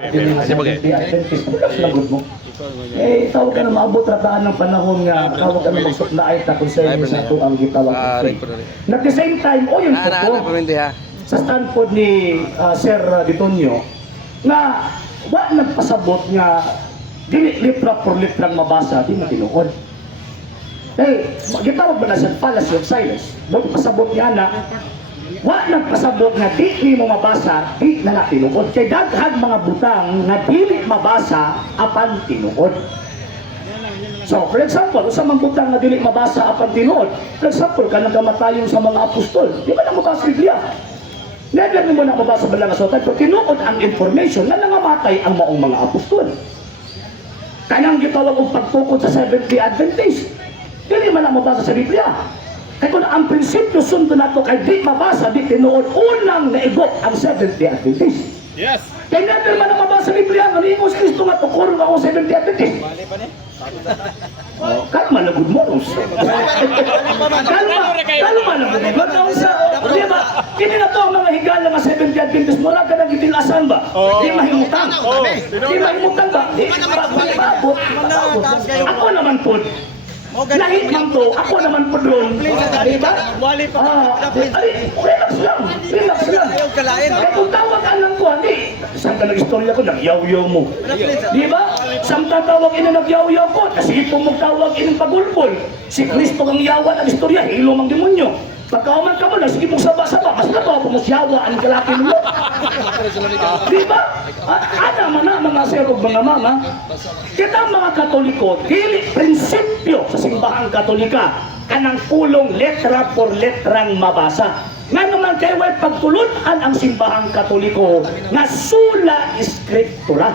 Kasi bagay. Lagot mo. Eh, tawag ka na maabot rataan ng panahon nga, tawag ka na magsuknaay ta kung sa inyo sa ito ang gitawag. At the same time, o yung totoo, sa standpoint ni Sir Ditonio, na wa nagpasabot nga dili litra por litrang mabasa, di matinuod. Eh, gitawag ba na siya fallacy of silence? Doon pasabot niya na wa nagpasabot nga di mo mabasa, di na tinuod. Kay daghang mga butang nga dili mabasa apan tinuod. So, for example, sa mga butang nga dili mabasa apan tinuod, for example, kanang kamatayon sa mga apostol, di ba na mabasa Biblia? Never mo na mabasa ba lang sa pero tinuod ang information na nangamatay ang maong mga apostol. Kanang gitawag og pagtukod sa Seventh-day Adventist, dili man na mabasa sa Biblia. Kaya kung ang prinsipyo sundo nato kay di mabasa, di tinuod, unang naigot ang Seventh-day Adventist. Yes. Kaya never man na mabasa sa Biblia, ang Ingos Kristo nga tukuro nga ako Seventh-day Adventist. Kalma na good morals. Kalma na good morals. Di ba? Kini na to ang mga higala nga Seventh-day Adventist. Mura ka nang itilasan ba? Di mahimutang. Di mahimutang ba? Di mababot. Ako naman po. Lahit man to, ako naman po doon. Diba? Relax lang. Relax lang. Kaya kung tawag ka ng kuhan, saan ka nag-istorya ko, nagyaw-yaw mo. Diba? Saan ka tawag ina nagyaw-yaw ko, kasi po magtawag inang pagulpol. Si Kristo ang yawa ng istorya, hilo mang demonyo. Pagkauman ka mo na, sige mong saba-saba, mas na to ako masyawa ang kalaki mo. Diba? Ada man na mga sir o mga mama, kita mga Katoliko, dili prinsipyo sa simbahang Katolika, kanang pulong letra por letrang mabasa. Nga naman kayo ay pagtulunan ang simbahang Katoliko nga sula eskriptura.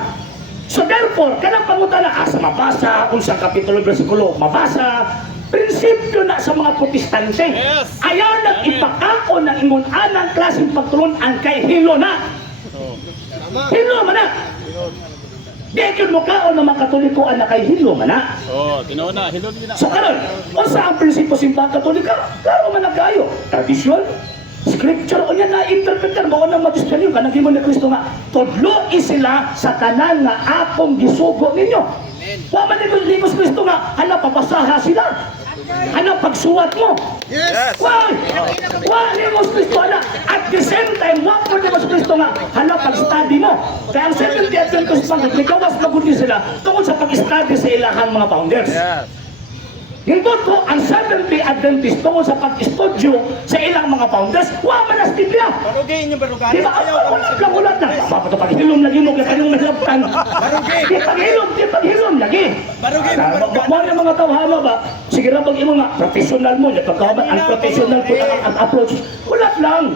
So therefore, kanang pangutana, sa mabasa, unsang kapitulo, versikulo, mabasa, prinsipyo na sa mga Protestante. Yes. Ayaw nang ipakao ng ingon-anang klaseng pagtulunan kay hilo na. Hilo man na. Di yun mo kaon ng mga Katoliko na kay hilo man na. Oh, tinaw na. Hilo din na. So karon, o sa ang prinsipyo simbang Katolika, klaro man na kayo. Tradisyon, scripture, o yan na interpreter, mo nang magistelyo, kanang himo ni Kristo nga, tudlo sila sa tanan nga akong gisugo ninyo. Wa man ni Kristo nga, hala papasaha sila. Hala pagsuwat mo. Yes. Why? Wa ni Kristo hala. At the same time, wa mo ni Kristo nga, hala pag-study mo. Kaya ang Seventh-day Adventist pag nagawas magundi sila tungkol sa pag-study sa ilahang mga founders. Yes. Hindot ko ang Seventh-day Adventist tungkol sa pag-estudyo sa ilang mga founders, wa man as Biblia. Barugay niyo barugay. Di ba? Ulat na. Baka ito paghilom lagi mo, kaya kanyang malaptan. Di paghilom lagi. Mo yung mga tawhama ba? Sige na pag imo nga, professional mo, pagkaman ang professional po ang approach. Ulat lang.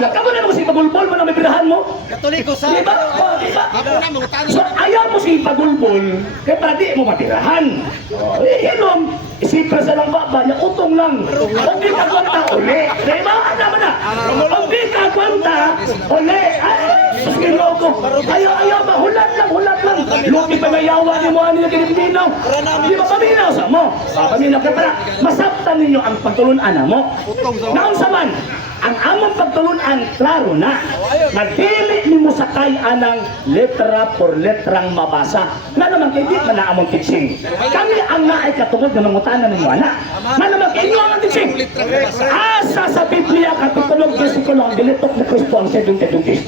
Kamu na mo si pagulbol mo na may pirahan mo. Katoliko sa. Di ba? So ayaw mo si pagulbol, kaya para di mo matirahan. Hilom, isipra sa lang baba, niya utong lang. Kung di ka kwanta, uli. Diba? Ano mo na? Kung di ka kwanta, uli. Sige loko. Ayaw ba? Hulat lang. Lupi pa na yawa ni mo, ano yung kiniminaw. Di ba paminaw sa mo? Paminaw ka para masaptan ninyo ang pagtulunan mo. Naon sa man, ang among pagtulunan, klaro na. Nagdili ni mo sakay anang letra por letrang mabasa. Nga naman kay di man na among teaching. Kami ang naay katungod na mangutanan ng mga. Nga naman kay inyo ang teaching. Asa sa Biblia kapitulong versikulo ang dilitok ni Kristo ang Seventh-day Adventist.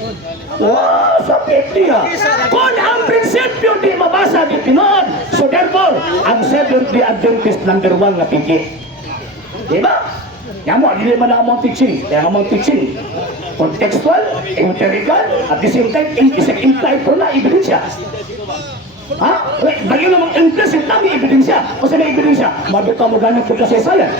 Wow, sa Biblia. Kung ang prinsipyo di mabasa, di pinood. So therefore, ang Seventh-day Adventist number 1 na pingi. Diba? Yan mo, hindi man na among teaching. Kaya among teaching, contextual, empirical, at the same time, implied po na ebidensya. Ha? Bagay namang implicit na may ebidensya. O sa may ebidensya, mabita mo ganang pagkasaysayan.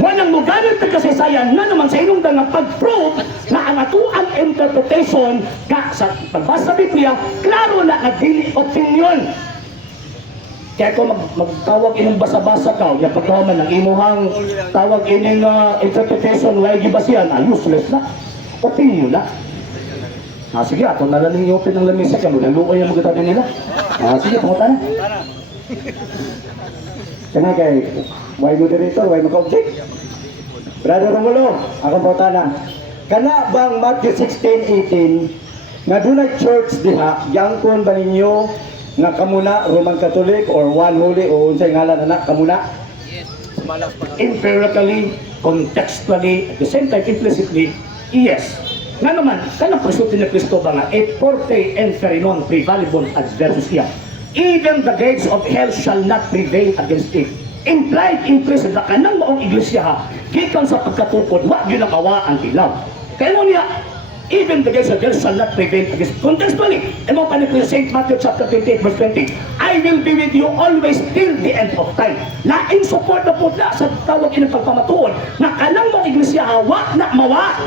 Wanang mo ganang pagkasaysayan na naman sa inong nga pag-prove na ang atuang interpretation na sa pagbasa sa Biblia, klaro na nagdili opinion. Kaya kung magtawag ining basa-basa ka, yung pagkawaman ng imuhang tawag ining interpretation, why gibasihan, useless na. Opinion na. Sige, ato nalaling i-open ng lamisa ka, maglaluoy ang magkatabi nila. Sige, pumunta na. Kaya kay, why moderator, why maka-object? Brother Romulo, akong pumunta na. Kana bang Matthew 16:18 nga dunay church diha, giangkon ba ninyo nga kamuna Roman Catholic or One Holy o unsay ngalan ana kamuna? Empirically, contextually, at the same time implicitly, yes. Nga naman, kanang pagsulti ni Kristo ba nga, et forte inferinon prevalibon adversus iam. Even the gates of hell shall not prevail against it. Implied, implicit na kanang maong iglesia ha, gikan sa pagkatukod, wa yun ang awa ang ilaw. Kaya mo niya, even the gates of hell shall not prevail against. Contextually, mo pa ni St. Matthew chapter 28 verse 20, I will be with you always till the end of time. Laing support na po na sa tawag inang pagpamatuon na kanang mga iglesia hawa na mawa.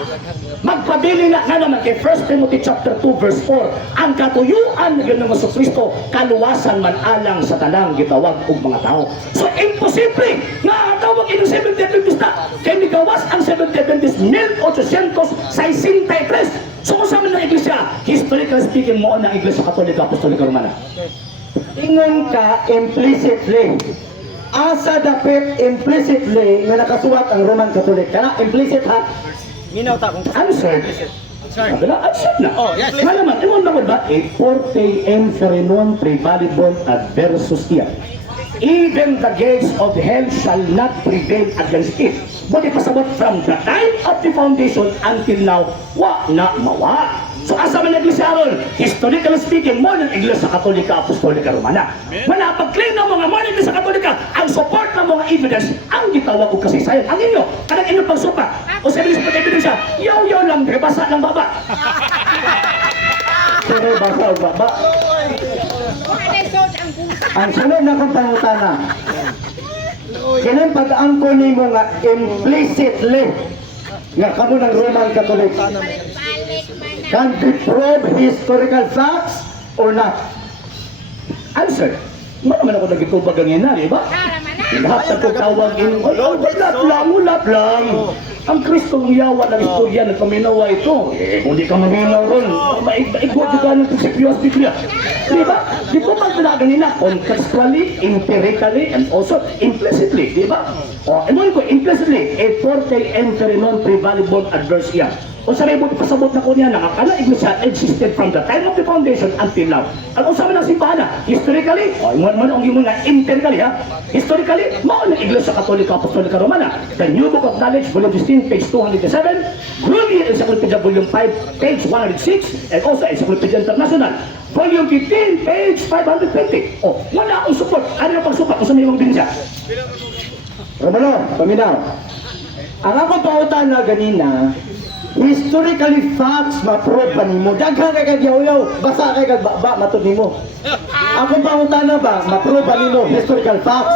Magpabili na nga naman kay 1 Timothy chapter 2 verse 4, ang katuyuan ng Ginoong Kristo kaluwasan man alang sa tanang gitawag og mga tao. So imposible nga tawag inang Seventh-day Adventist kay migawas ang Seventh-day Adventist 1863. So kung saan ng iglesia, historically speaking mo ang iglesia Katolika, Apostolika, Romana. Ingon ka implicitly. Asa dapit implicitly nga nakasuwat ang Roman Catholic. Kana implicit ha? Minaw ta kung Answered. Sabi na, answered na. Oh, yes. Nga naman, imon naman ba? E forte inferinon prevalibon adversus iam. Even the gates of hell shall not prevail against it. But ipasabot from the time of the foundation until now, wa na mawa. So asa man iglesia aron? Historically speaking, mo ng iglesia Katolika, Apostolika, Romana. Manapag-claim ng mga mo ng iglesia Katolika, ang support ng mga evidence, ang gitawag og kasaysayan. Ang inyo, kanang inyong pagsupa. O sa evidence pag-evidence, yaw-yaw lang, basa ng baba. Pero basa o baba. Ang sunod na kong pangutana. Kailan pag-angkon nimo nga implicitly nga kamo ng Roman Catholic can be prove historical facts or not? Answer. Mo naman ako nagitubag ang ina, di ba? Lahat na tawag in, ulap lang. Ang Kristong yawa ng istorya na paminawa ito. Kung di ka maminaw ron, maigwa ka ng Pisipios Biblia. Di ba? Di ba magdalagan nila contextually, empirically, and also implicitly, di ba? O, enon ko, implicitly, e forte inferinon prevalibon adversia. O sa rebot pasabot na ko niya, nakakala iglesia existed from the time of the foundation until now. Ang usapan ng simbahan na, historically, o mo ang yung mga empirically ha, historically, mao ng iglesia Katolika, Apostolika, Romana. The New Book of Knowledge, volume 16, page 207, Grunier Encyclopedia, volume 5, page 106, and also Encyclopedia International, volume 15, page 520. O, wala akong support. Ano yung pagsupat kung sa may mga binisya? Romano, paminaw. Ang akong pautan na ganina, historically facts ma-prove pa nimo. Daghan kay yaw-yaw, basa kay kag baba matud nimo. Akong pangutana ba, ma-prove pa nimo historical facts?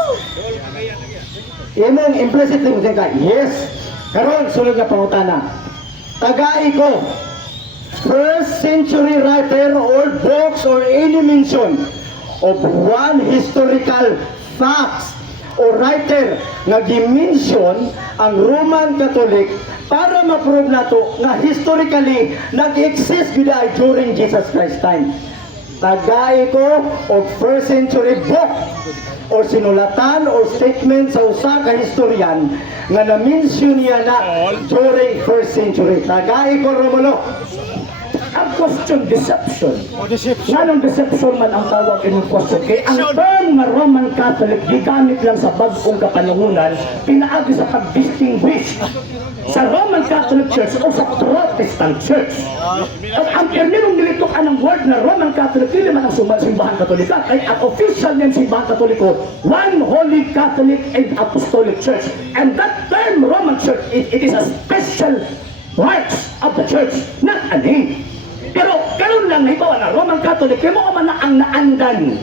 Imong implicitly mo ka, yes. Karon sulod nga pangutana. Tagai ko, first century writer or books or any mention of one historical facts o writer nga gi-mention ang Roman Catholic para ma-prove nato nga historically nag-exist gud ay during Jesus Christ time. Tagay ko og first century book or sinulatan or statement sa usa ka historian nga na-mention niya na during first century. Tagay ko, Romulo. Ang question, deception. Nga ng deception man ang tawag ng question. Kaya ang term na Roman Catholic, gigamit lang sa bagong kapanungunan, pinaagi sa pag-distinguish sa Roman Catholic Church o sa Protestant Church. At ang terminong nilitukan ng word na Roman Catholic, hindi man ang simbahan Katolika, ay ang official ng simbahan Katoliko, One Holy Catholic and Apostolic Church. And that term, Roman Church, it is a special rights of the church, not a name. Pero karon lang nahibawa na Roman Catholic, kaya mo man na ang naandan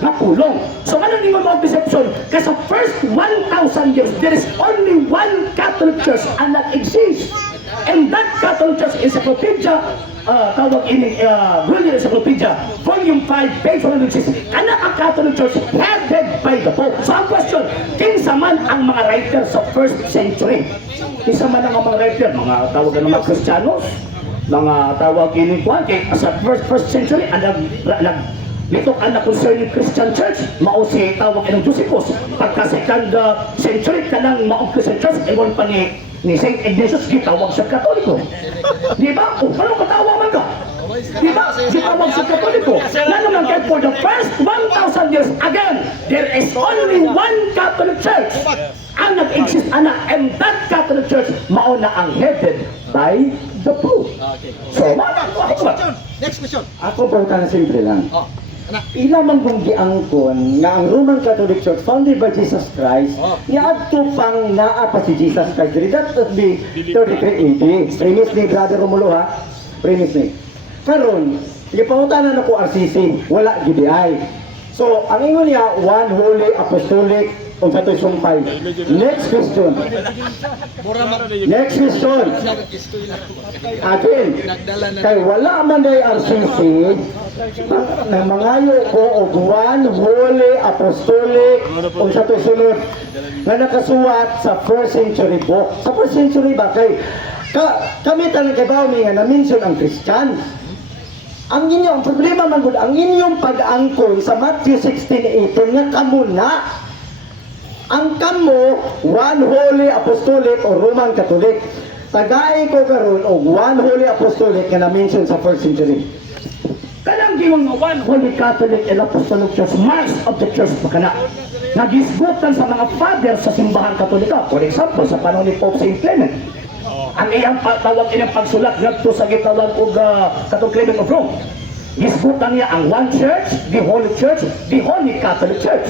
na pulong. So ano ni mo deception? Kasi sa first 1,000 years, there is only one Catholic Church and that exists. And that Catholic Church Encyclopedia, tawag ini Grunier Encyclopedia, volume 5, page 106, kana ang Catholic Church headed by the Pope. So ang question, kinsa man ang mga writers sa first century? Kinsa man ang mga writer, mga tawag ng mga Kristiyanos, mga tawag ini kuan kay sa first century nito ang concerning Christian Church, mao si tawag ng Josephus. Pagka second century kanang mao Christian Church, ewan pa ni St. Ignatius gitawag sa Katoliko. Di ba? O, ano katawa man ka? Di ba? Si tawag sa Katoliko. Na naman kaya for the first 1,000 years, again, there is only one Catholic Church. Ang nag-exist, and that Catholic Church, mauna ang headed by the Pope. So, ako ba? Next question. Ako po na simple lang. Ilamang kong giangkon nga ang Roman Catholic Church founded by Jesus Christ niadto pang naa pa si Jesus Christ. That would be 3380. Premise ni Brother Romulo ha. Premise ni. Karon, ipangutanan ako RCC, wala GBI. So, ang ingon niya, one holy apostolic kung sa ito'y sumpay. Next question. Next question. Again, kay wala man day RCC, na mangayo ko og one holy apostolic kung sa ito'y sunod na nakasuwat sa first century book. Sa first century ba kay kami talaga kay Baumi nga na-mention ang Christian. Ang inyong problema man gud ang inyong pag-angkon sa Matthew 16:18 nga kamo na ang kamo one holy apostolic o Roman Catholic. Tagay ko karon og one holy apostolic nga na-mention sa first century. Kanang gimong one holy Catholic and Apostolic Church, marks of the church pa kana. Nagisgutan sa mga fathers sa simbahan Katolika. For example, sa panahon ni Pope Saint Clement. Ang iyang tawag ilang pagsulat ngadto sa gitawag og Katong Clement of Rome. Gisgutan niya ang one church, the Holy Church, the Holy Catholic Church.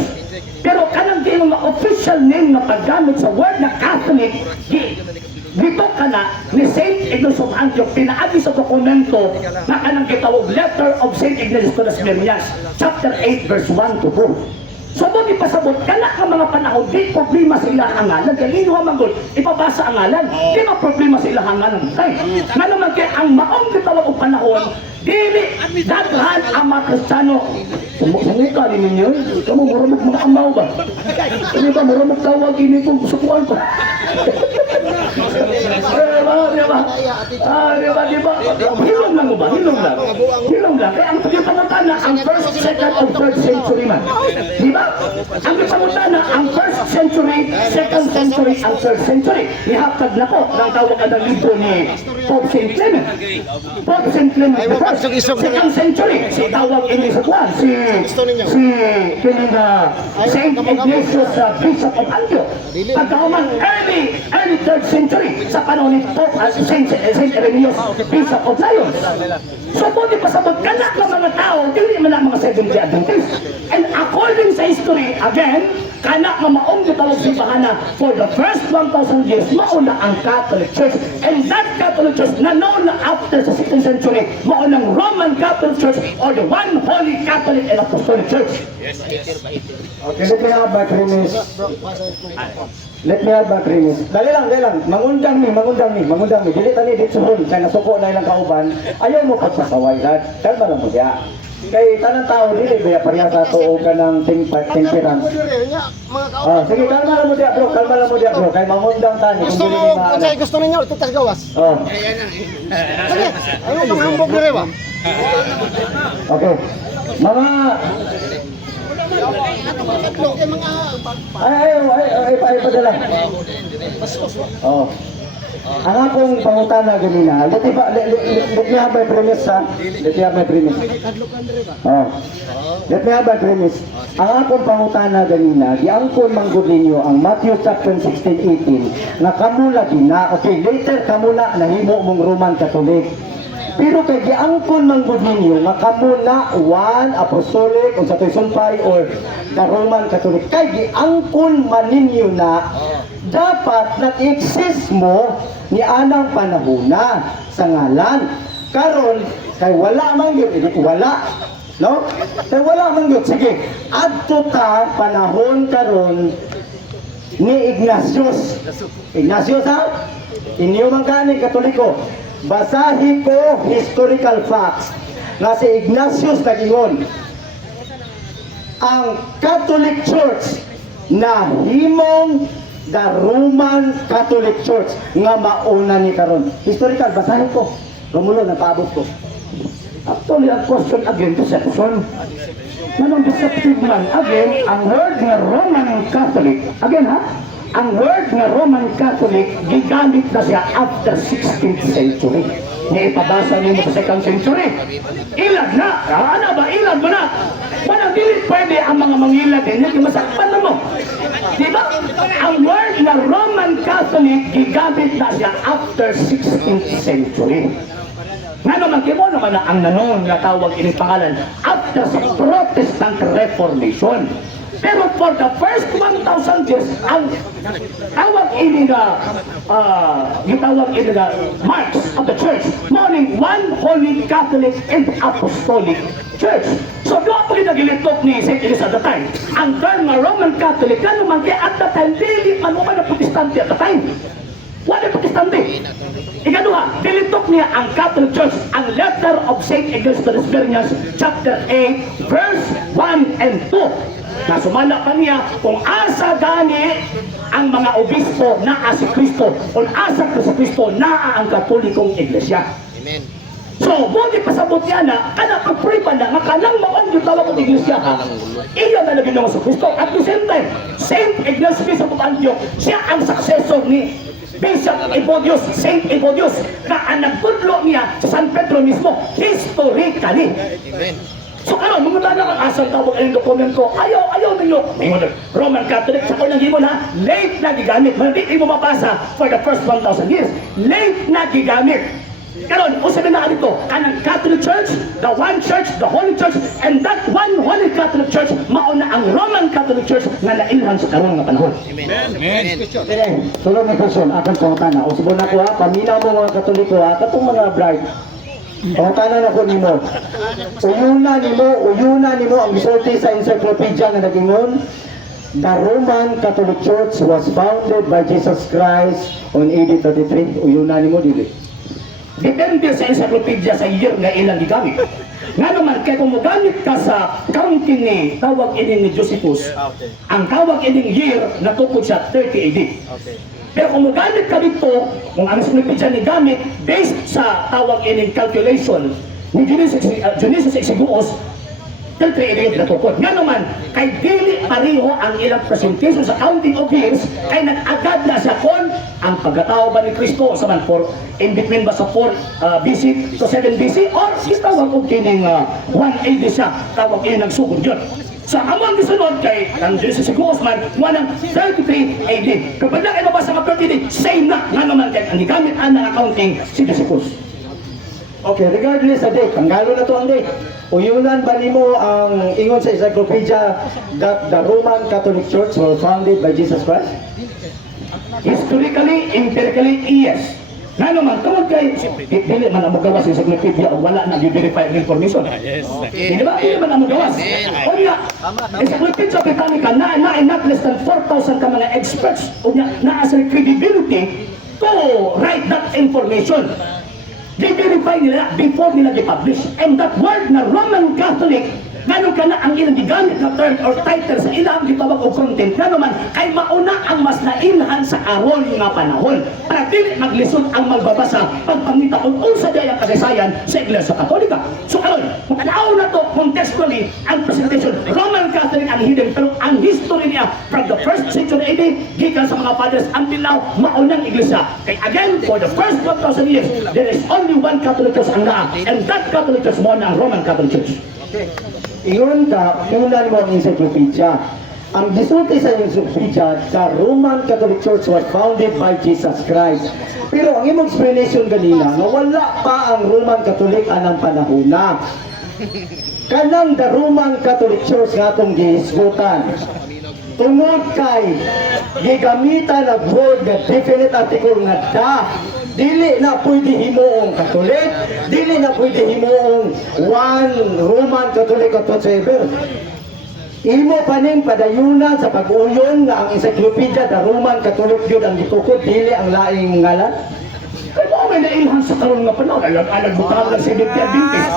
Pero kanang gimong official name na paggamit sa word na Catholic, dito ka na ni Saint Ignatius of Antioch pinaagi sa dokumento na kanang gitawag Letter of Saint Ignatius to the Smyrnians, chapter 8 verse 1 to 4. So mo di pasabot kana ka mga panahon di problema sa ilang hangalan kay linuha man gud ipabasa ang ngalan di ma problema sa ilang hangalan kay ngano man kay ang maong gitawag og panahon dili daghan ang mga Kristiyano sumika ni ninyo kamo marumok mga amaw ba ini ba marumok tawag ini kung sukuan pa di ba hilong lang ba hilong lang kaya ang pagkakatana ang first, second, and third century man di ba ang pagkakatana ang first century, second century, and third century ihatag na ko ng tawag ang libro ni Pope Saint Clement Pope Saint Clement the first second century si tawag ini sa kuwan si kining Saint Ignatius Bishop of Antioch pagkauman early third century sa panahon ni Pope Saint Irenaeus Bishop of Lyons. So buti pasabot kana ka mga tao dili man ang mga Seventh-day Adventist. And according sa history again kana nga maong gitawag simbahan for the first 1,000 years mauna ang Catholic Church, and that Catholic Church na known na after sa 16th century maunang Roman Catholic Church or the one holy Catholic and Apostolic Church. Okay, let me have my premise. Let me have my premise. Dali lang. Mangundang ni. Dili tani dito hon kay nasuko na ilang kauban. Ayaw mo pagsasaway lad. Kalma lang mo diya. Kay tanang tao dili baya pareha sa tuo ka ng temperance. Sige, kalma lang mo diya bro. Kay mangundang tani Gusto mo, kung gusto ninyo, tutas gawas. Sige, ano bang hambog ni Rewa? Okay. Mga ay padala. Ang akong pangutana ganina, let me have my premise ha. Let me have my premise. Ang akong pangutana ganina, giangkon manggod ninyo ang Matthew chapter 16:18 na kamo lagi na, okay, later kamo na nahimo mong Roman Catholic. Pero kay giangkon manggod ninyo nga kamo na one apostolic o sa sumpay or the Roman Catholic. Kay giangkon man ninyo na dapat nag-exist mo ni anang panahona sa ngalan. Karon kay wala man yun, wala. No? Kay wala man yun. Sige, adto ta panahon karon ni Ignatius. Ignatius ha? Inyo man kaning Katoliko. Basahi ko historical facts na si Ignatius nagingon ang Catholic Church na himong the Roman Catholic Church nga mauna ni karon. Historical, basahin ko. Romulo, napaabot ko. Actually, ang question again, deception. Nanong deceptive man, again, ang word nga Roman Catholic, again ha, ang word nga Roman Catholic, gigamit na siya after 16th century. ni ipabasa nimo sa 2nd century. Ilag na. Ano ba? Ilag mo na. Walang dili pwede ang mga mangilag din. Hindi masakpan na mo. Di ba? Ang word na Roman Catholic gigamit na siya after 16th century. Nga naman, kimo naman na ang nanon na tawag ini pangalan after sa Protestant Reformation. Pero for the first 1,000 years, ang tawag ini na gitawag ini na marks of the church, morning one holy Catholic and Apostolic Church. So doon po ginagilitok ni St. Elizabeth at the time. Ang term na Roman Catholic, nga naman, kaya at the time, dili man naman na Protestante at the time. Wala Protestante. Ikaduha, dilitok niya ang Catholic Church, ang letter of St. Ignatius of Lasbernius, chapter 8, verse 1 and 2. Na sumala pa niya kung asa gani ang mga obispo na si Kristo, kung asa sa Kristo na ang Katolikong Iglesia. Amen. So, buti pasabot niya na, kana pag-pray pa na, makalang mawan yung tawag ng Iglesia. Iyo na lagi naman sa Kristo. At the same time, St. Ignatius of Antioch, siya ang successor ni Bishop Evodius, Saint Evodius, na ang nagpudlo niya sa San Pedro mismo, historically. Amen. So karon, mga na ang asang tawag ang dokumento, ayaw ninyo. Roman Catholic, sa unang himon ha, late na gigamit. Hindi mo mabasa for the first 1,000 years. Late na gigamit. Karon, usabi na dito, kanang Catholic Church, the one church, the Holy Church, and that one Holy Catholic Church, mauna ang Roman Catholic Church na nailhan sa karon nga panahon. Amen. Amen. Okay, tulong na question, akong pangutana. O subon ako ha, paminaw mo mga Katoliko ha, katong mga bride. Pangutana na ko nimo. Uyuna nimo ang gisulti sa encyclopedia nga nagingon. The Roman Catholic Church was founded by Jesus Christ on AD 33. Uyuna nimo dili. Depende sa encyclopedia sa year nga ilang gigamit. Nga naman, kaya kung magamit ka sa counting ni tawag ini ni Josephus, ang tawag ining year natukod siya 30 AD. Pero kung magamit ka dito, kung ang encyclopedia ni gamit, based sa tawag ining calculation ni Dionysius Exiguus, 30 AD natukod. Nga naman, kay dili pareho ang ilang presentation sa counting of years, kay nag-agad na siya kon ang pagkatao ba ni Kristo sa man for in between ba sa 4 BC to 7 BC or tawag ko kining 1 AD siya tawag ini nagsugod yun. Sa among gisunod kay ang Jesus Exiguus man wanang 33 AD. Kapag na kayo mabasa mga 30 AD, same na nga naman kay ang gigamit ang accounting si Josephus. Okay, regardless sa date, panggalo na to ang date. Uyunan ba nimo ang ingon sa encyclopedia that the Roman Catholic Church was founded by Jesus Christ? Historically, empirically, yes. Nga naman, tungkol kay, dili man ang magawas sa encyclopedia o wala na i-verify ang information. Yes. Di ba? Dili man ang magawas. O nga, encyclopedia Britannica, not less than 4,000 ka mga experts o nga, naa sa credibility to write that information. Di-verify nila before nila i-publish. And that word na Roman Catholic, ganun ka na ang ilang gigamit na term or title sa ilang gitawag o content na naman kay mauna ang mas nailhan sa karon nga panahon para dili maglisod ang magbabasa pagpangita kung unsa day ang kasaysayan sa Iglesia Katolika. So karon, matanaw na to contextually ang presentation Roman Catholic ang hidden pero ang history niya from the 1st century AD gikan sa mga fathers until now maunang Iglesia. Kay again, for the first 1,000 years there is only one Catholic Church ang naa and that Catholic Church mo na ang Roman Catholic Church. Ingon ka, inunan mo ang encyclopedia. Ang gisulti sa encyclopedia, the Roman Catholic Church was founded by Jesus Christ. Pero ang imong explanation ganina, nga wala pa ang Roman Catholic anang panahona. Kanang the Roman Catholic Church nga itong gihisgutan. Tungod kay gigamitan ng word na definite article nga da. Dili na pwede himuong Katolik, dili na pwede himuong one Roman Catholic whatsoever. Imo pa ning padayunan sa pag-uyon nga ang encyclopedia the Roman Catholic yun ang gitukod, dili ang laing ngalan. Kaya mo may nailhan sa karon nga panahon. Alag butang ng Seventh Adventist.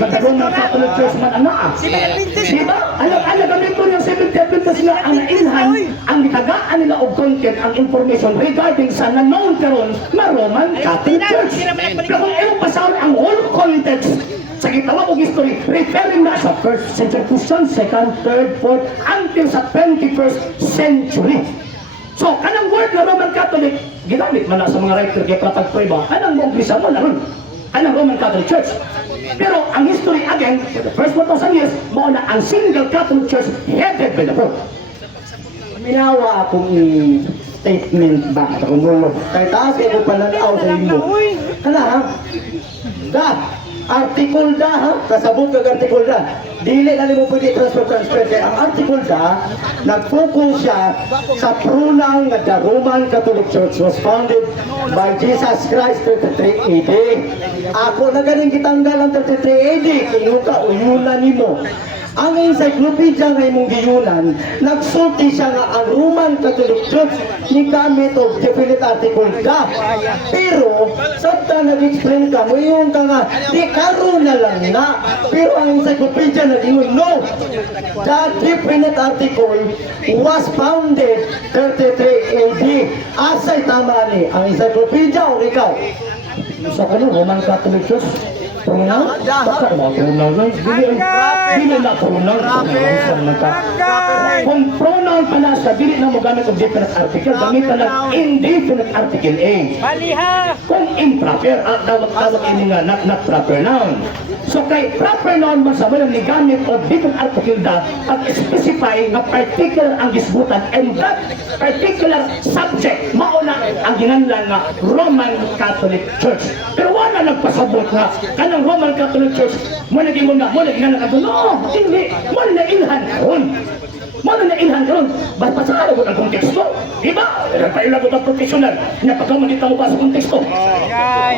Magkaroon ng Catholic Church man ang naa. Diba? Alag gamit ko yung Seventh Adventist na ang nailhan, ang gitagaan nila og content, ang information regarding sa na-known karon na Roman Catholic Church. Pero kung iyong basahin ang whole context sa gitawag og history, referring na sa 1st century Christian, 2nd, 3rd, 4th, until sa 21st century. So, kanang word na Roman Catholic, ginamit man na sa mga writer kay patag prueba, anang mo umpisa mo na ron. ang Roman Catholic Church. Pero ang history again, for the first 1,000 years, mao na ang single Catholic Church headed by the Pope. Minawa akong statement ba sa kumulo. Kaya taas kayo pananaw sa inyo. Kana ha? Da! Artikul da ha? Kasabot kag artikul da. Dili na mo pwede transfer. Kaya ang artikul da, nag-focus siya sa pronoun nga the Roman Catholic Church was founded by Jesus Christ 33 AD. Ako na galing kitanggal ang 33 AD. Kaya ka, uyunan nimo. Ang encyclopedia nga imong giyunan, nagsulti siya nga ang Roman Catholic Church ni gamit og definite article ka. Pero, sabta nag-explain ka, mo yung ka nga, di karoon na lang na. Pero ang encyclopedia nag-ingon, no! The definite article was founded 33 AD. Asay tama ni, ang encyclopedia o ikaw? Sa Roman Catholic Church, pronoun? Baka ba pronoun na? Dili na pronoun. Kung pronoun pa na siya, dili na mo gamit ang definite article, gamitan ng indefinite article A. Kung improper, tawag ini nga not proper noun. So kay proper noun man sa mo ni gamit o definite article da, pag-specify nga particular ang gisbutan and that particular subject mauna ang ginanlan nga Roman Catholic Church. Pero wala nagpasabot nga kanang Roman Catholic Church mo naging mo naging no, hindi mo na ilhan karon. Mo na ilhan karon. Basta sa alagot ang konteksto. Diba? Pailagot ang professional na pagkamanita mo pa sa konteksto.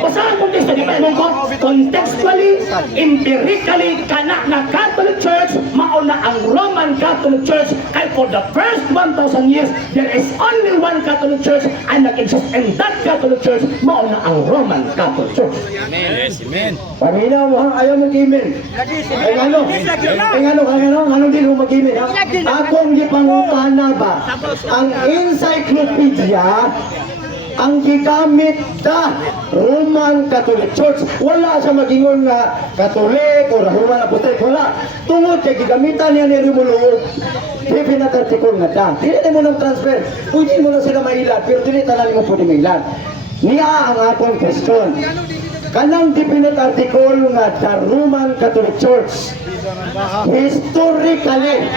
Basta ang konteksto, di ba? Ko, contextually, empirically, kana na Catholic Church, mauna ang Roman Catholic Church, kaya for the first 1,000 years, there is only one Catholic Church and nag-exist, and that Catholic Church, mauna ang Roman Catholic Church. Amen. Paminaw mo ha, ayaw mag-email. Ay ano? Anong din mo mag-email ha? Akong gipangutana ba? Ang encyclopedia ang gigamit da Roman Catholic Church. Wala siya magingon nga Katolik o Roman Apostolik. Wala. Tungod kay gigamitan niya ni Romulo definite article nga da. Dili mo nang transfer. Pwede mo na sila mailan, pero dili tanan mo pwede mailan. Niya ang akong question. Kanang definite article nga the Roman Catholic Church historically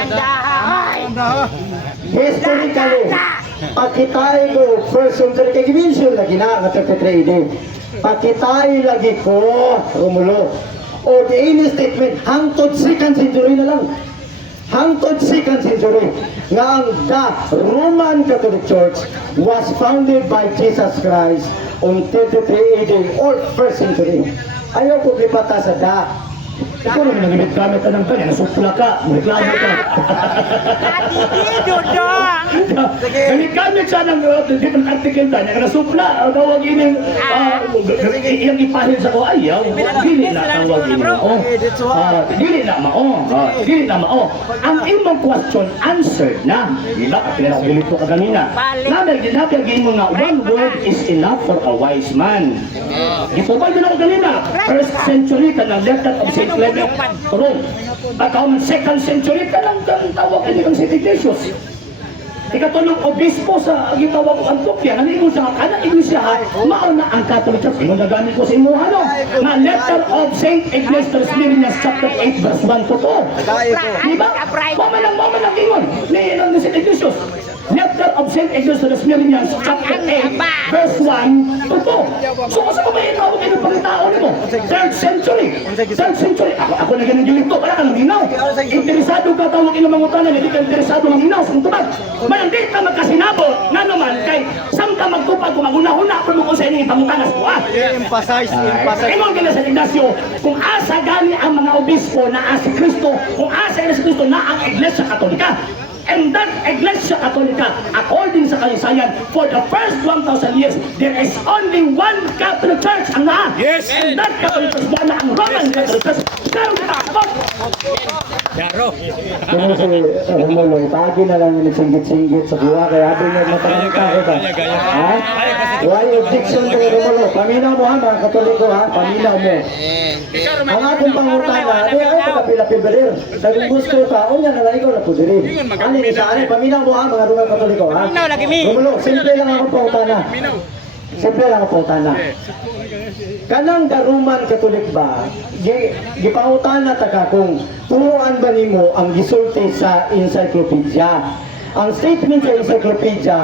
pakitay ko first century kay gimension lagi na nga 33 AD. Pakitay lagi ko Romulo o the any statement hangtod second century na lang. Hangtod second century nga ang the Roman Catholic Church was founded by Jesus Christ on 33 AD or first century. Ayaw ko lipata sa da. Ikaw naman nagimit gamit ka ng kanya, nasupla ka, reklamo ka. Gamit gamit siya ng different article ta, niya nasupla, tawag ining, iyang ipahil sa ko, ayaw, dili na tawag ining, dili na mao. Ang imong question, answered na. Diba, kapila ko bilito ka ganina. Nabiyagin mo nga, one word is enough for a wise man. Ipubay din ako ganina, first century ka ng letter of St. Clement, Rome. Pagkaman second century ka lang tawag ka ng St. Ignatius. Ikatulong obispo sa gitawag ko Antioquia, nanimo siya kana iglesia mauna ang Catholic Church. Ino nagamit ko sa imo ano? Na letter of St. Ignatius Smyrna chapter 8 verse 1 to 2. Diba? Mama lang ingon. Ni St. Ignatius. Letter of St. Ignatius Smyrna chapter 8 verse 1 to 2. So kasi kung may inawag ino pagkatao nimo, 3rd century. Ako na ganun gilito, wala kang linaw. Interesado ka tawag ino mangutana, hindi ka interesado ng linaw sa tubag. Hindi ka magkasinabot nga naman kay saan ka magtupad kung maguna-una kung mo sa inyong ipangutanas ko Emphasize. Imong gina sa Ignacio, kung asa gani ang mga obispo na si Kristo, kung asa si Kristo na ang Iglesia Katolika. And that Iglesia Katolika, according sa kasaysayan, for the first 1,000 years, there is only one Catholic Church ang naa. Yes. And that Catholic Church, wala ang Roman Catholic Church. Yaro. Kaya si Romulo, pagi na lang yung singgit-singgit sa buwa, kaya abin yung matanong ka, ha? Why objection kay Romulo? Paminaw mo ha, mga Katoliko ha, paminaw mo. Ang akong pangutana, ay pagkapilapil ba rin? Dahil gusto ka, o yan na ikaw na po din. Ano ni sa akin, paminaw mo ha, mga Roman Katoliko ha? Romulo, simple lang akong pangutana. Simple lang akong pangutana. Kanang Roman Catholic ba, gipangutan na taka kung turuan ba nimo ang gisulti sa encyclopedia. Ang statement sa encyclopedia,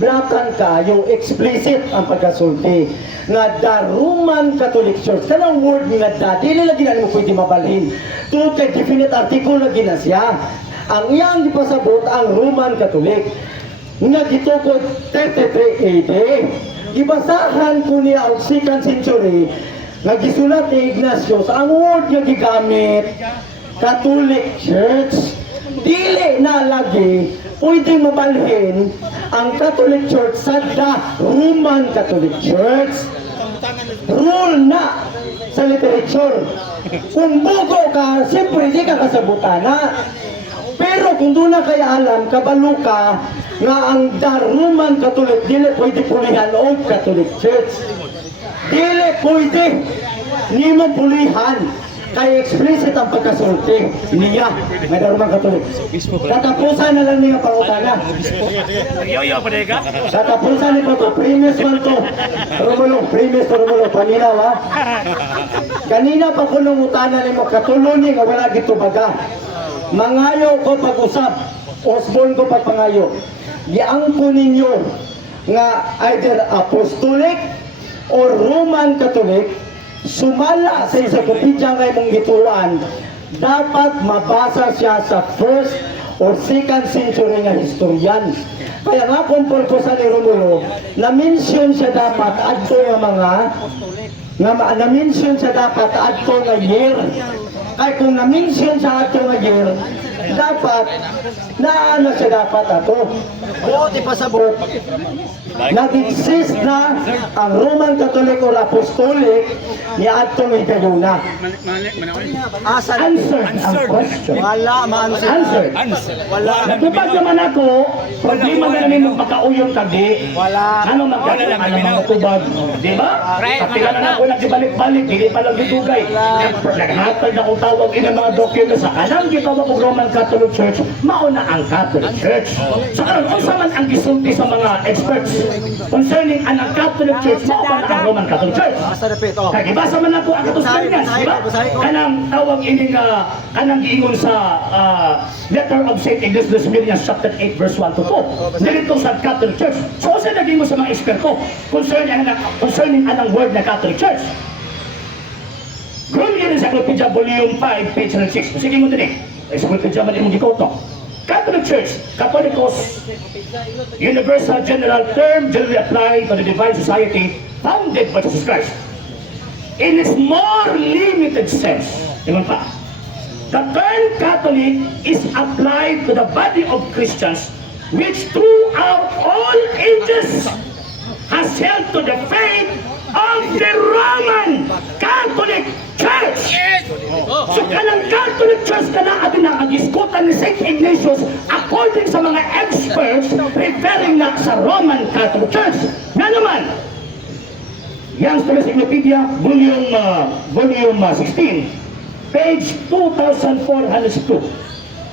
blakan kayo, explicit ang pagkasulti. Nga the Roman Catholic Church, kanang word nga da, dili lagi na mo pwede mabalhin. Tungkol kay definite article lagi na siya. Ang iyang gipasabot ang Roman Catholic. Nga gitukod 33 AD. Gibasahan ko niya ang 2nd century nga gisulat ni Ignatius ang word nga gigamit Catholic Church. Dili na lagi pwede mabalhin ang Catholic Church sa the Roman Catholic Church. Rule na sa literature. Kung bugo ka, siyempre di ka kasabutana. Pero kung doon na kaya alam, kabalo ka nga ang the Roman Catholic dili pwede pulihan o Catholic Church. Dili pwede ni mo pulihan kay explicit ang pagkasulti niya nga the Roman Catholic. Katapusan na lang niya pangutana. Yoyo pa ka? Katapusan ni to, premise man to. Premise to Romulo, paminaw ha. Kanina pa ko nung utana ni mo, katuluni nga wala gito baga. Mangayo ko pag-usap, Osborne ko pagpangayo. Giangko ninyo nga either apostolic or Roman Catholic, sumala sa encyclopedia nga imong gituan, dapat mabasa siya sa 1st or 2nd century nga historian. Kaya nga kung purpose ni Romulo, na-mention siya dapat adto nga mga na-mention siya dapat adto nga year. Kaya kung na-mention siya adto nga year, dapat na ano siya dapat ato. Buot ipasabot. Nag-exist na ang Roman Catholic or Apostolic ni adto nga higayuna. Answer ang question. Wala, ma-answer. Answer. Wala. Nagtupad naman ako, problema na namin magpakauyong kagi. Wala. Ano magkakaroon? Ano mga tubag? Di ba? Kapila na ako nagbalik-balik, hindi pa lang ditugay. Naghatag na kong tawag in mga dokumento sa kanang gitawag ng Roman Catholic Church, mauna ang Catholic Church. So karon unsa man ang gisulti sa mga experts concerning ang Catholic Church, mauna ang Roman Catholic Church. Basta repeat, oh. Kaya ibasa man ako ang Katospenas, di ba? Kanang tawag ining kanang giingon sa letter of St. Ignatius Milian chapter 8 verse 1 to 2. Dito sa Catholic Church. So sa naging mo sa mga eksperto concerning anang word na Catholic Church. Grunion Encyclopedia Volume 5 page 6. Sige mo din eh. Encyclopedia man imong gikoto. Catholic Church, Catholicos, universal general term generally applied to the divine society founded by Jesus Christ. In its more limited sense, diba pa? The term Catholic is applied to the body of Christians which throughout all ages has held to the faith of the Roman Catholic Church. So kanang Catholic Church ka na atin nakagiskutan ni St. Ignatius according sa mga experts referring na sa Roman Catholic Church. Nga naman, Young's Encyclopedia, volume 16, page 2402.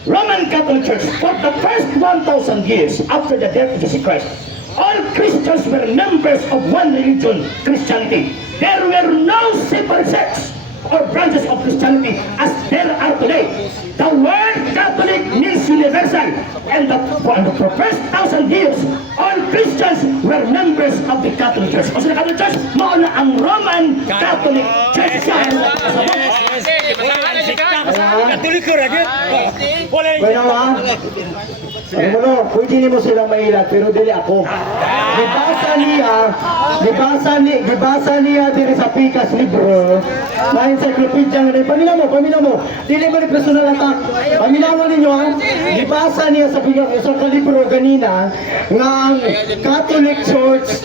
Roman Catholic Church, for the first 1,000 years after the death of Jesus Christ, all Christians were members of one religion, Christianity. There were no separate sects or branches of Christianity as there are today. The word Catholic means universal, and for the first 1,000 years, all Christians were members of the Catholic Church. O sa Catholic Church, mauna ang Roman Catholic Church. Katoliko lagi. Bueno ha? Romulo, pwede ni mo silang mailag, pero dili ako. Gibasa niya diri sa Pikas libro, na encyclopedia nga rin. Paminaw mo. Dili mo ni personal attack. Paminaw mo ninyo ha. Gibasa niya sa Pikas, sa libro ganina, nga ang Catholic Church,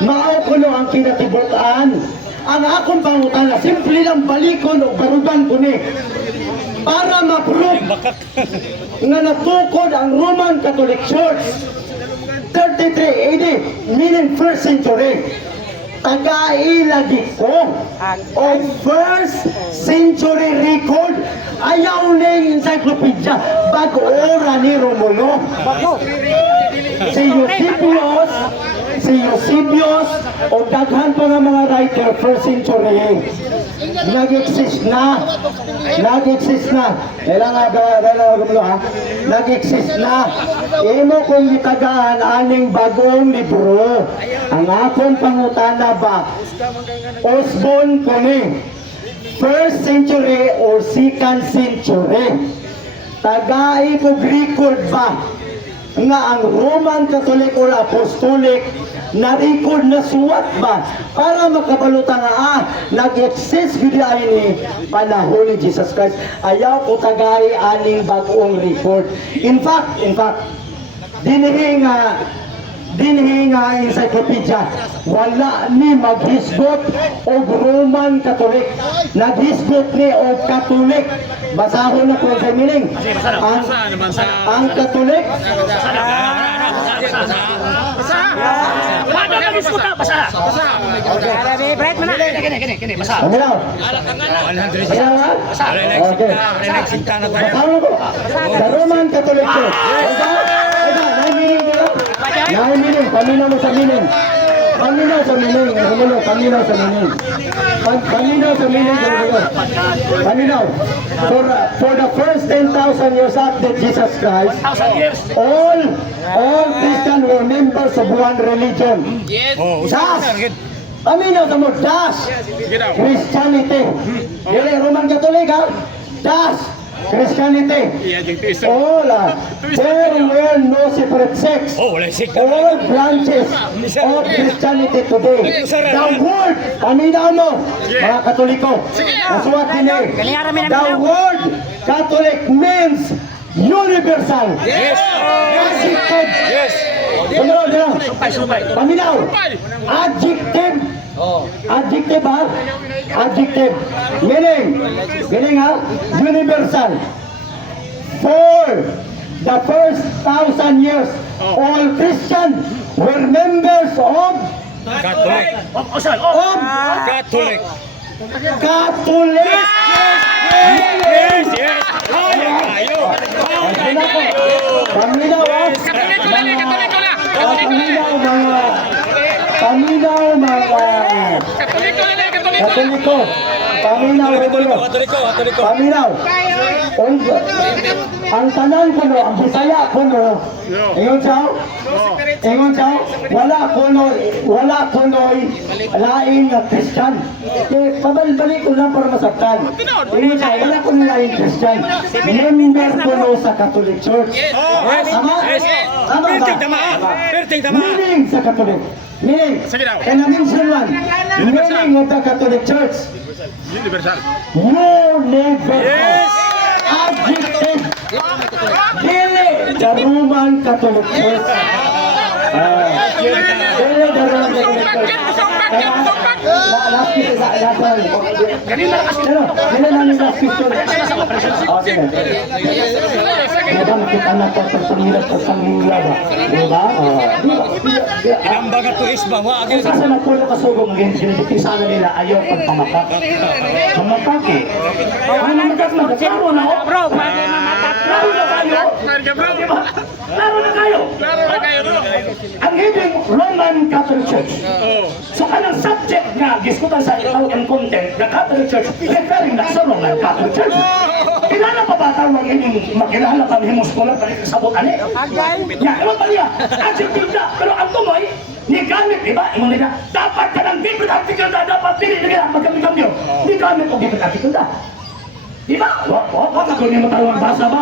mao kuno ang kinatibutan. Ang akong pangutana, simple lang balikon o barudan ko ni. Para ma-prove nga natukod ang Roman Catholic Church 33 AD, meaning 1st century. Taga-ilagi ko o 1st century record. Ayaw na yung encyclopedia bago ora ni Romulo. Si si Eusebius o daghan pa nga mga writer first century. Nag-exist na. Nag-exist na. Imo kung itagaan aning bagong libro. Ang akong pangutana ba? Osborne kuni. First century or second century. Tagai ko record ba nga ang Roman Catholic or Apostolic na-record na suwat ba para makabalutan nga nag-exist gudi ay ni panahon ni Jesus Christ. Ayaw ko tagay aning bagong record. In fact, dinhi nga encyclopedia wala ni maghisgot og Roman Catholic, naghisgot ni og Catholic. Basahon na ko sa meaning ang Catholic Wala na diskuta, basa. Bright mo na. Kini, basa. ano na? Ayaw nga? Okay. Basahon ko. The Roman Catholic Church. May meaning dito? May meaning. Paminaw mo sa meaning. Paminaw sa meaning. Paminaw sa meaning. Paminaw sa meaning. Paminaw. For the first 10,000 years after Jesus Christ, 1,000 years. all Christians were members of one religion. Das. Paminaw sa mo. Das. Christianity. Dili Roman Catholic ha? Das. Christianity. All there were no separate sects. Oh, wala sick. All branches of Christianity today. The word, paminaw mo, mga Katoliko, nasuwat din eh. The word Catholic means universal. Yes. Adjective. Yes. Paminaw. Adjective. Adjective ha? Adjective. Meaning ha? Universal. For the first 1,000 years, all Christians were members of Catholic. Catholic. Catholic. Yes. Yes. Ayo. Paminaw ha? Paminaw mga Katoliko. Paminaw. Ang tanan ko no, ang Bisaya ko no. Ingon siya? Wala ko no'y lain na Christian. Pabalik ko lang para masaktan. Ingon siya, wala ko no'y lain Christian. Member ko no sa Catholic Church. Tama? Tama ba? Meaning sa Catholic. Meaning, and I mention one. Meaning of the Catholic Church. Universal. Yes. Adjective. Dili the Roman Catholic Church. Dili the Roman Catholic Church. Kanina kasi. Dili namin last question. Okay. Madam, kita na po sa pangila ba? Diba? Inambaga to isba wa Kung saan na po nakasugong ngayon, sinipisa na nila ayaw pagpamapak. Pamapak eh. Ang namatak na, klaro na oh. Bro, klaro na kayo. Diba? Klaro na kayo. Ang hibing Roman Catholic Church. So kanang subject nga, diskutan sa itaw ang content na Catholic Church, referring na sa Roman Catholic Church. Kilala pa ba tawag ining makilala pa ni Muskulat pa rin sabot ani? Ya, ewan pa niya, adjective na, pero ang tumoy, ni gamit, di ba? Ingon nila, dapat ka ng different article na, dapat pili nila, magkami-kamyo. Ni gamit o different article na. Di ba? Wag ako niya matalawang basa ba?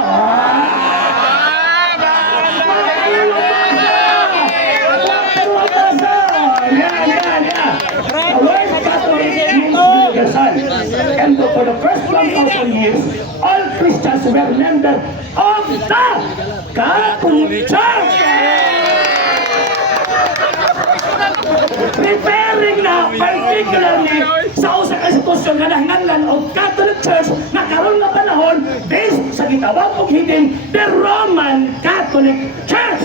And for the first 1,000 years, all Christians were members of the Catholic Church. Preparing na particularly sa usa ka sitwasyon nga nahinganlan og Catholic Church na karon nga panahon based sa gitawag og hiding the Roman Catholic Church.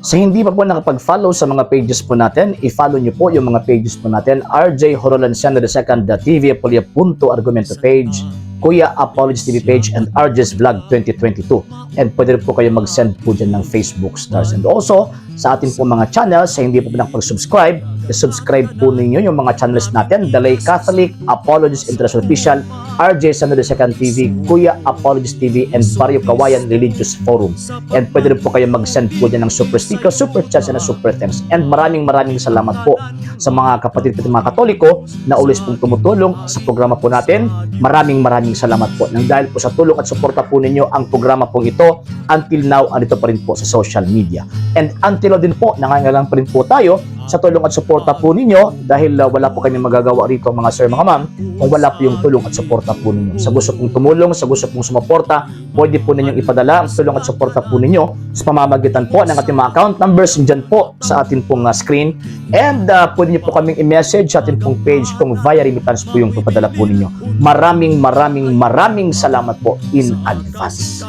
Sa hindi pa po nakapag-follow sa mga pages po natin, i-follow nyo po yung mga pages po natin, RJ Horolanciano II TV, Argumento page, Kuya Apologies TV page and RJ's Vlog 2022. And pwede rin po kayo mag-send po dyan ng Facebook stars. And also, sa atin po mga channels, sa hindi po nakapag-subscribe, subscribe po ninyo yung mga channels natin, Dalay Catholic, Apologies International Official, RJ Sano de Second TV, Kuya Apologies TV, and Barrio Kawayan Religious Forum. And pwede rin po kayo mag-send po dyan ng super sticker, super chats, and super thanks. And maraming salamat po sa mga kapatid at mga Katoliko na ulis pong tumutulong sa programa po natin. Maraming salamat po. Nang dahil po sa tulong at suporta po ninyo, ang programa pong ito, until now, andito pa rin po sa social media. And until now din po, nangangailangan pa rin po tayo sa tulong at suporta po ninyo dahil wala po kami magagawa rito mga sir, mga ma'am, kung wala po yung tulong at suporta po ninyo. Sa gusto pong tumulong, sa gusto pong sumuporta, pwede po ninyong ipadala ang tulong at suporta po ninyo sa pamamagitan po ng ating mga account numbers dyan po sa ating pong screen. And pwede nyo po kaming i-message sa ating pong page kung via remittance po yung ipadala po ninyo. Maraming salamat po in advance.